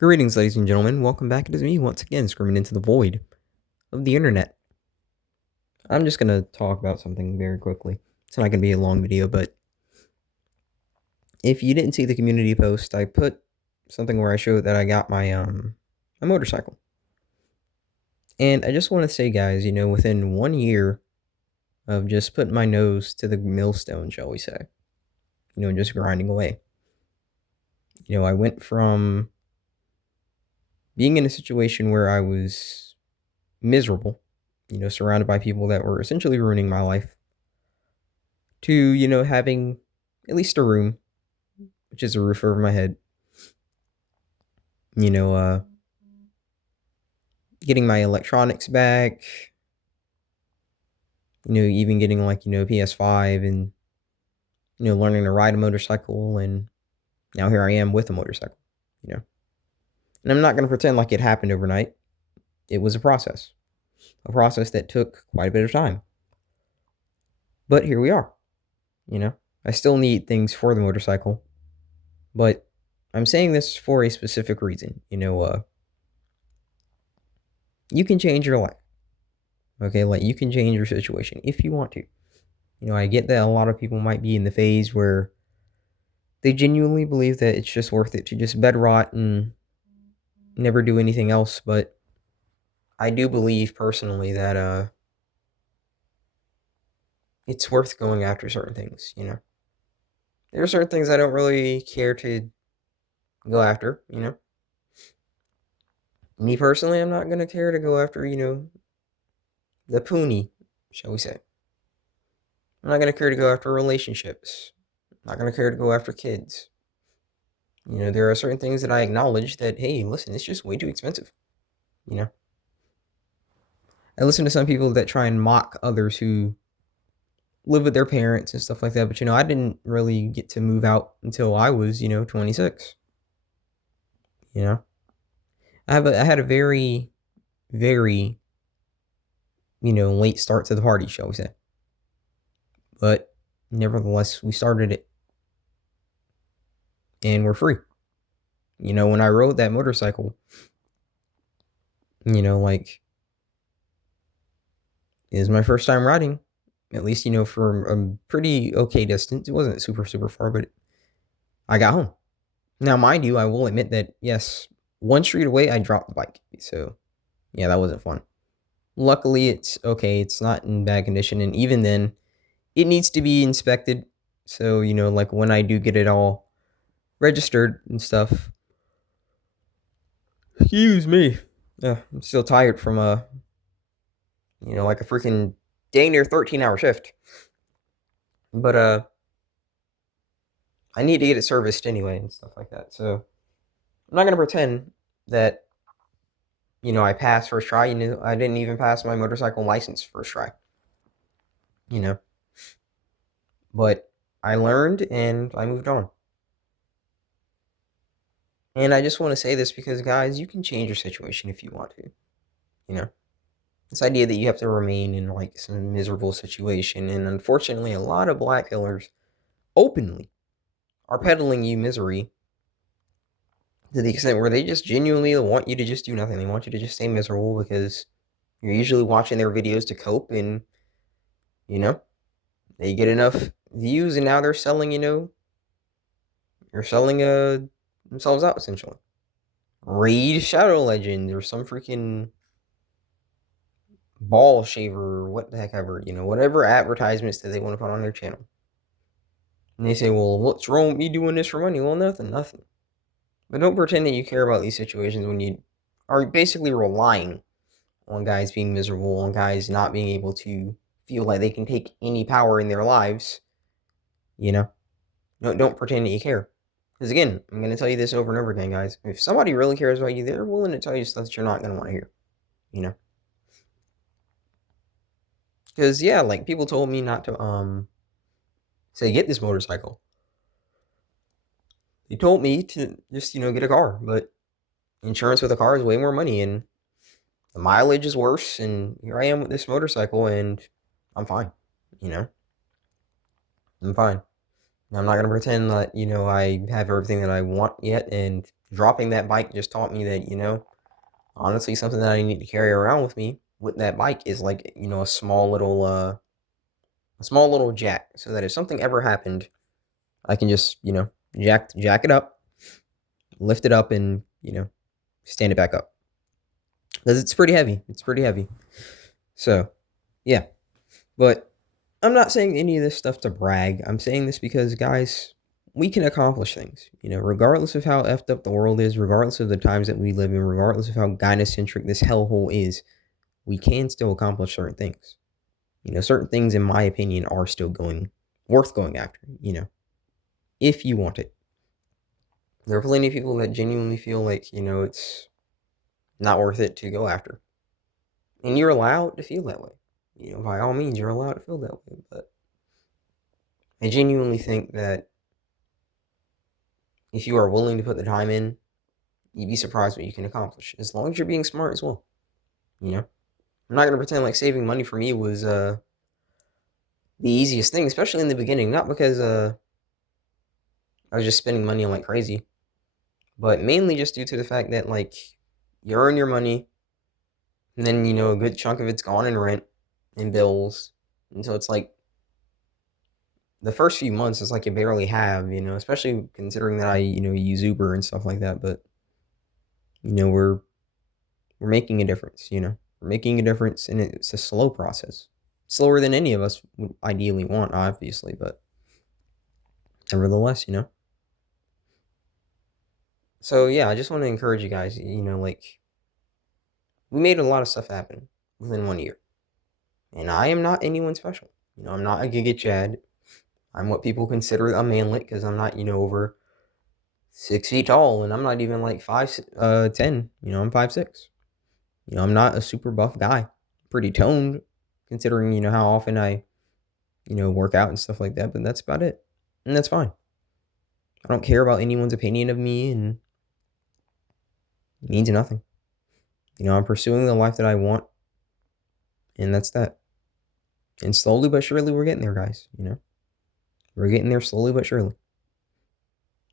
Greetings, ladies and gentlemen. Welcome back. It is me once again, screaming into the void of the internet. I'm just gonna talk about something very quickly. It's not gonna be a long video, but if you didn't see the community post, I put something where I showed that I got my motorcycle. And I just want to say, guys, within 1 year of just putting my nose to the millstone, shall we say, just grinding away. I went from being in a situation where I was miserable, surrounded by people that were essentially ruining my life, to, having at least a room, which is a roof over my head, you know, uh, getting my electronics back, even getting like, PS5 and, learning to ride a motorcycle. And now here I am with a motorcycle, you know. And I'm not going to pretend like it happened overnight. It was a process that took quite a bit of time. But here we are, you know. I still need things for the motorcycle, but I'm saying this for a specific reason. You can change your life. Okay, like you can change your situation if you want to. I get that a lot of people might be in the phase where they genuinely believe that it's just worth it to just bed rot and never do anything else, but I do believe personally that it's worth going after certain things. There are certain things I don't really care to go after. Me personally, I'm not gonna care to go after, the poonie, shall we say. I'm not gonna care to go after relationships. I'm not gonna care to go after kids. There are certain things that I acknowledge that, hey, listen, it's just way too expensive. You know, I listen to some people that try and mock others who live with their parents and stuff like that. But, I didn't really get to move out until I was, 26. You know, I had a very, very, late start to the party, shall we say. But nevertheless, we started it and we're free. When I rode that motorcycle, like, it was my first time riding, at least, for a pretty okay distance. It wasn't super, super far, but I got home. Now, mind you, I will admit that, yes, one street away, I dropped the bike. So, yeah, that wasn't fun. Luckily, it's okay. It's not in bad condition. And even then, it needs to be inspected. So, like when I do get it all registered and stuff. Excuse me. I'm still tired from like a freaking dang near 13-hour shift. But I need to get it serviced anyway and stuff like that. So I'm not gonna pretend that I passed first try. I didn't even pass my motorcycle license first try. You know, but I learned and I moved on. And I just want to say this because, guys, you can change your situation if you want to. You know, this idea that you have to remain in like some miserable situation, and unfortunately, a lot of black pillars openly are peddling you misery to the extent where they just genuinely want you to just do nothing. They want you to just stay miserable because you're usually watching their videos to cope, and they get enough views, and now they're selling. They're selling themselves out essentially. Raid Shadow Legends or some freaking ball shaver or what the heck ever. Whatever advertisements that they want to put on their channel. And they say, well, what's wrong with me doing this for money? Well, nothing. But don't pretend that you care about these situations when you are basically relying on guys being miserable, on guys not being able to feel like they can take any power in their lives. Don't pretend that you care. Because again, I'm going to tell you this over and over again, guys. If somebody really cares about you, they're willing to tell you stuff that you're not going to want to hear. Because, yeah, like, people told me not to, say, get this motorcycle. They told me to just, get a car. But insurance with a car is way more money, and the mileage is worse, and here I am with this motorcycle, and I'm fine. I'm fine. I'm not gonna pretend that, I have everything that I want yet, and dropping that bike just taught me that, honestly, something that I need to carry around with me with that bike is like, a small little jack, so that if something ever happened, I can just, jack it up, lift it up, and, stand it back up. Because it's pretty heavy. It's pretty heavy. So, yeah. But I'm not saying any of this stuff to brag. I'm saying this because, guys, we can accomplish things. Regardless of how effed up the world is, regardless of the times that we live in, regardless of how gynocentric this hellhole is, we can still accomplish certain things. Certain things, in my opinion, are still worth going after, if you want it. There are plenty of people that genuinely feel like, it's not worth it to go after. And you're allowed to feel that way. By all means, you're allowed to feel that way. But I genuinely think that if you are willing to put the time in, you'd be surprised what you can accomplish. As long as you're being smart as well. I'm not gonna pretend like saving money for me was the easiest thing, especially in the beginning. Not because I was just spending money like crazy, but mainly just due to the fact that like you earn your money, and then a good chunk of it's gone in rent and bills, and so it's like the first few months is like you barely have, especially considering that I use Uber and stuff like that. But we're making a difference. We're making a difference, and it's a slow process, slower than any of us would ideally want, obviously, but nevertheless. So yeah, I just want to encourage you guys. Like we made a lot of stuff happen within 1 year, and I am not anyone special. I'm not a Giga Chad. I'm what people consider a manlet because I'm not over 6 feet tall, and I'm not even like 5'10". I'm 5'6". I'm not a super buff guy. Pretty toned, considering how often I work out and stuff like that. But that's about it, and that's fine. I don't care about anyone's opinion of me, and it means nothing. I'm pursuing the life that I want, and that's that. And slowly but surely, we're getting there, guys. We're getting there slowly but surely.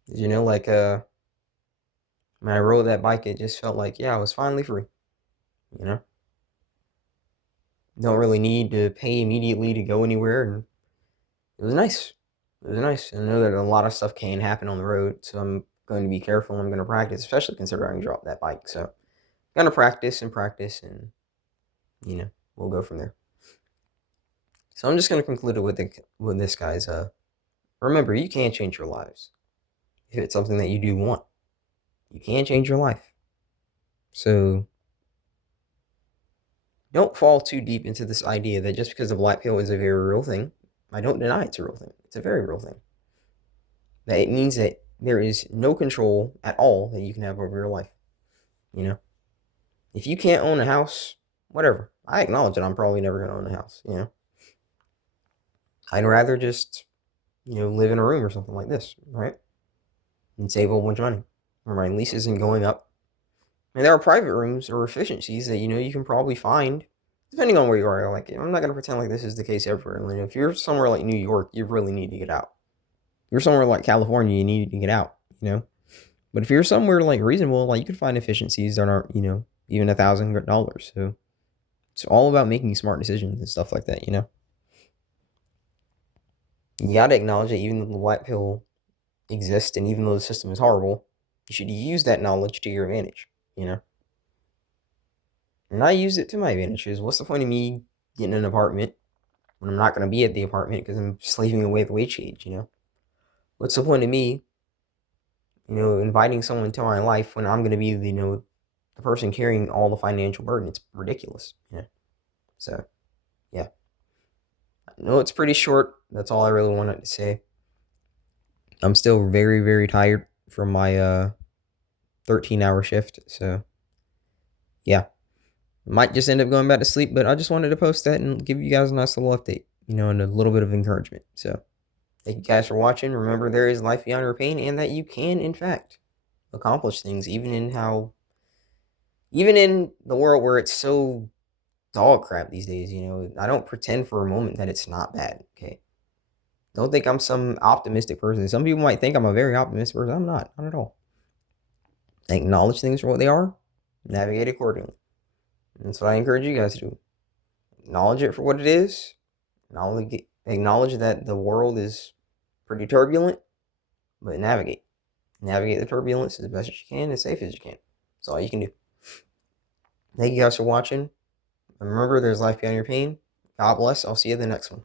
Like when I rode that bike, it just felt like, yeah, I was finally free. You know, don't really need to pay immediately to go anywhere, and it was nice. It was nice. I know that a lot of stuff can happen on the road, so I'm going to be careful. I'm going to practice, especially considering I dropped that bike. So I'm going to practice and practice, and we'll go from there. So I'm just going to conclude it with this, guys. Remember, you can change your lives if it's something that you do want. You can change your life. So don't fall too deep into this idea that just because the Blackpill is a very real thing, I don't deny it's a real thing. It's a very real thing. That it means that there is no control at all that you can have over your life. If you can't own a house, whatever. I acknowledge that I'm probably never going to own a house. I'd rather just, live in a room or something like this, right? And save a whole bunch of money. Or my lease isn't going up. And there are private rooms or efficiencies that, you can probably find, depending on where you are. Like, I'm not going to pretend like this is the case everywhere. If you're somewhere like New York, you really need to get out. If you're somewhere like California, you need to get out, But if you're somewhere like reasonable, like you can find efficiencies that aren't, even $1,000. So it's all about making smart decisions and stuff like that, You got to acknowledge that even though the white pill exists and even though the system is horrible, you should use that knowledge to your advantage, And I use it to my advantage. Because what's the point of me getting an apartment when I'm not going to be at the apartment because I'm slaving away the wage age, What's the point of me, inviting someone to my life when I'm going to be, the person carrying all the financial burden? It's ridiculous, So, yeah. I know it's pretty short. That's all I really wanted to say. I'm still very, very tired from my 13-hour shift. So, yeah. Might just end up going back to sleep, but I just wanted to post that and give you guys a nice little update, and a little bit of encouragement. So, thank you guys for watching. Remember, there is life beyond your pain, and that you can, in fact, accomplish things, even in the world where it's so dog crap these days. I don't pretend for a moment that it's not bad. Okay, Don't think I'm some optimistic person. Some people might think I'm a very optimistic person. I'm not at all. Acknowledge things for what they are, navigate accordingly. And that's what I encourage you guys to do. Acknowledge it for what it is. Acknowledge that the world is pretty turbulent, but navigate. Navigate the turbulence as best as you can, as safe as you can. That's all you can do. Thank you guys for watching. Remember, there's life beyond your pain. God bless. I'll see you in the next one.